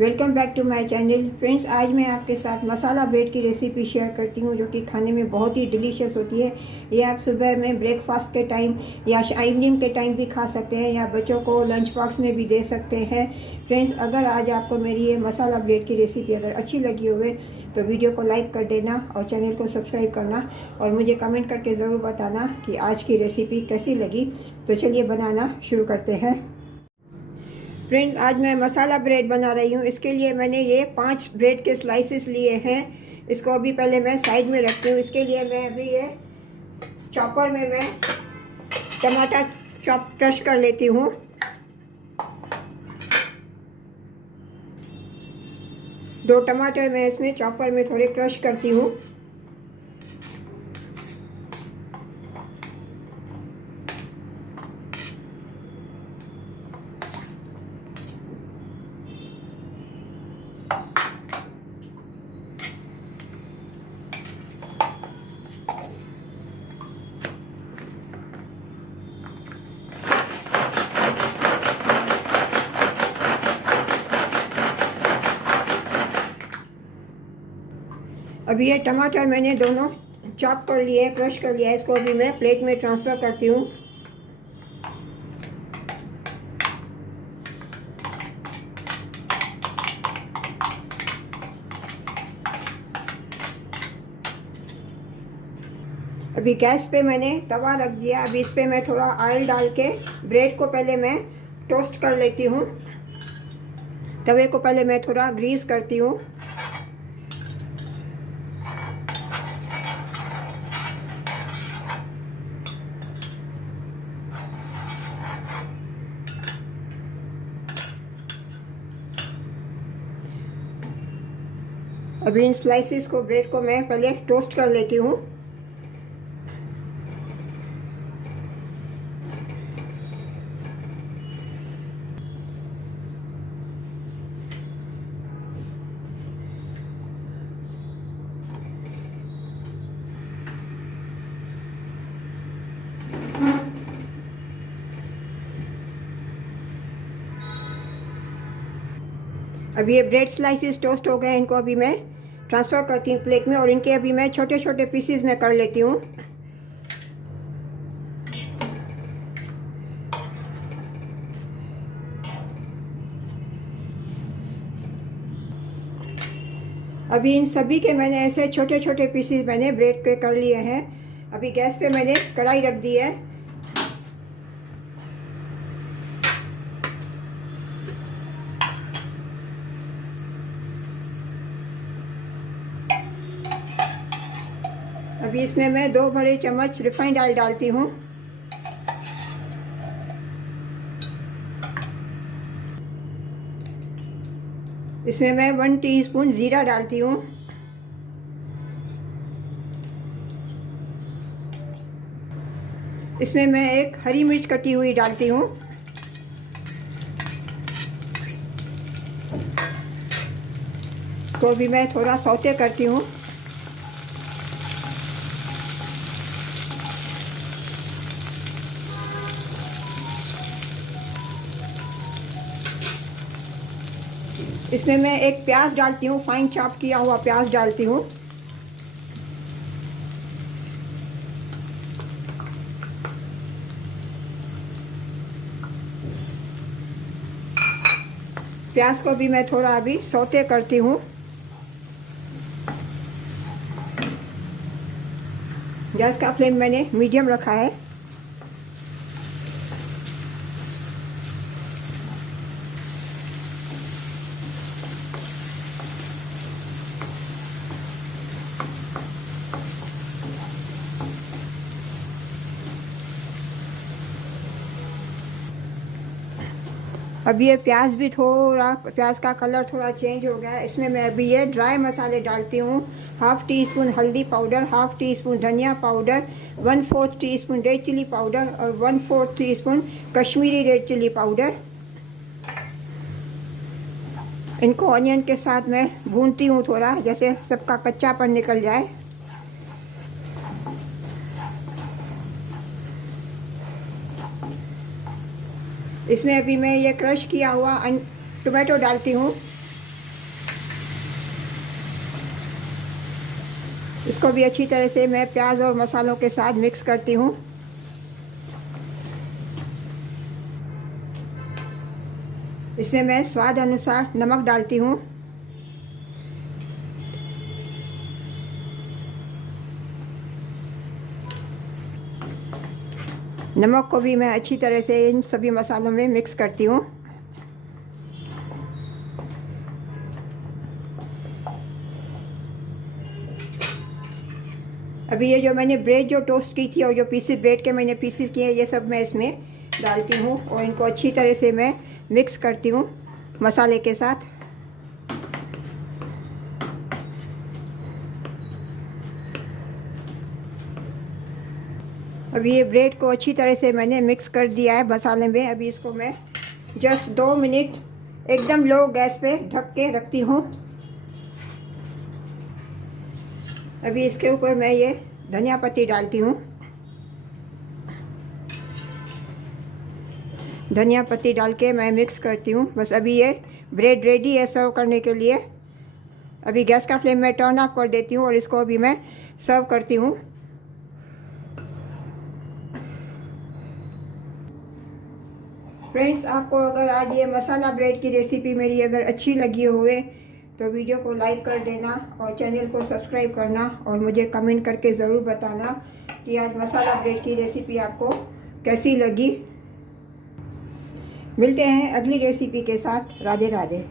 Welcome back to my channel friends. आज मैं आपके साथ मसाला ब्रेड की रेसिपी शेयर करती हूँ जो कि खाने में बहुत ही डिलीशियस होती है। ये आप सुबह में ब्रेकफास्ट के टाइम या इवनिंग के टाइम भी खा सकते हैं या बच्चों को लंच बॉक्स में भी दे सकते हैं। फ्रेंड्स, अगर आज आपको मेरी ये मसाला ब्रेड की रेसिपी अगर अच्छी लगी हुए तो वीडियो को लाइक कर देना और चैनल को सब्सक्राइब करना और मुझे कमेंट करके ज़रूर बताना कि आज की रेसिपी कैसी लगी। तो चलिए बनाना शुरू करते हैं। फ्रेंड्स, आज मैं मसाला ब्रेड बना रही हूँ। इसके लिए मैंने ये 5 ब्रेड के स्लाइसेस लिए हैं। इसको अभी पहले मैं साइड में रखती हूँ। इसके लिए मैं अभी ये चॉपर में मैं टमाटर क्रश कर लेती हूँ। दो टमाटर मैं इसमें चॉपर में थोड़े क्रश करती हूँ। अभी ये टमाटर मैंने दोनों चॉप कर लिए, क्रश कर लिया है। इसको अभी मैं प्लेट में ट्रांसफ़र करती हूँ। अभी गैस पे मैंने तवा रख दिया। अभी इस पे मैं थोड़ा ऑयल डाल के ब्रेड को पहले मैं टोस्ट कर लेती हूँ। तवे को पहले मैं थोड़ा ग्रीस करती हूँ। अभी इन स्लाइसिस को, ब्रेड को मैं पहले टोस्ट कर लेती हूँ। अभी ये ब्रेड स्लाइसिस टोस्ट हो गए। इनको अभी मैं ट्रांसफ़र करती हूँ प्लेट में और इनके अभी मैं छोटे छोटे पीसीज में कर लेती हूँ। अभी इन सभी के मैंने ऐसे छोटे छोटे पीसीज मैंने ब्रेड के कर लिए हैं। अभी गैस पे मैंने कढ़ाई रख दी है। अभी इसमें मैं 2 बड़े चम्मच रिफाइंड ऑयल डालती हूँ। इसमें मैं 1 टीस्पून जीरा डालती हूँ। इसमें मैं एक हरी मिर्च कटी हुई डालती हूँ। तो अभी मैं थोड़ा सौते करती हूँ। इसमें मैं एक प्याज डालती हूँ, फाइन चॉप किया हुआ प्याज डालती हूँ। प्याज को भी मैं थोड़ा अभी सौते करती हूँ। गैस का फ्लेम मैंने मीडियम रखा है। अभी ये प्याज भी थोड़ा, प्याज का कलर थोड़ा चेंज हो गया है। इसमें मैं अभी ये ड्राई मसाले डालती हूँ। 1/2 टीस्पून हल्दी पाउडर, 1/2 टीस्पून धनिया powder, 1/4 teaspoon red chilli powder और 1/4 teaspoon Kashmiri red chilli powder. इनको ऑनियन के साथ मैं भूनती हूँ थोड़ा, जैसे सबका कच्चापन निकल जाए। इसमें अभी मैं ये क्रश किया हुआ टोमेटो डालती हूँ। इसको भी अच्छी तरह से मैं प्याज और मसालों के साथ मिक्स करती हूँ। इसमें मैं स्वाद अनुसार नमक डालती हूँ। नमक को भी मैं अच्छी तरह से इन सभी मसालों में मिक्स करती हूँ। अभी ये जो मैंने ब्रेड जो टोस्ट की थी और जो पीसेस ब्रेड के मैंने पीसेस किए हैं, ये सब मैं इसमें डालती हूँ और इनको अच्छी तरह से मैं मिक्स करती हूँ मसाले के साथ। अभी ये ब्रेड को अच्छी तरह से मैंने मिक्स कर दिया है मसाले में। अभी इसको मैं जस्ट 2 मिनट एकदम लो गैस पे ढक के रखती हूँ। अभी इसके ऊपर मैं ये धनिया पत्ती डालती हूँ। धनिया पत्ती डाल के मैं मिक्स करती हूँ। बस अभी ये ब्रेड रेडी है सर्व करने के लिए। अभी गैस का फ्लेम मैं टर्न ऑफ कर देती हूँ और इसको अभी मैं सर्व करती हूँ। फ्रेंड्स, आपको अगर आज ये मसाला ब्रेड की रेसिपी मेरी अगर अच्छी लगी हुए तो वीडियो को लाइक कर देना और चैनल को सब्सक्राइब करना और मुझे कमेंट करके ज़रूर बताना कि आज मसाला ब्रेड की रेसिपी आपको कैसी लगी। मिलते हैं अगली रेसिपी के साथ। राधे राधे।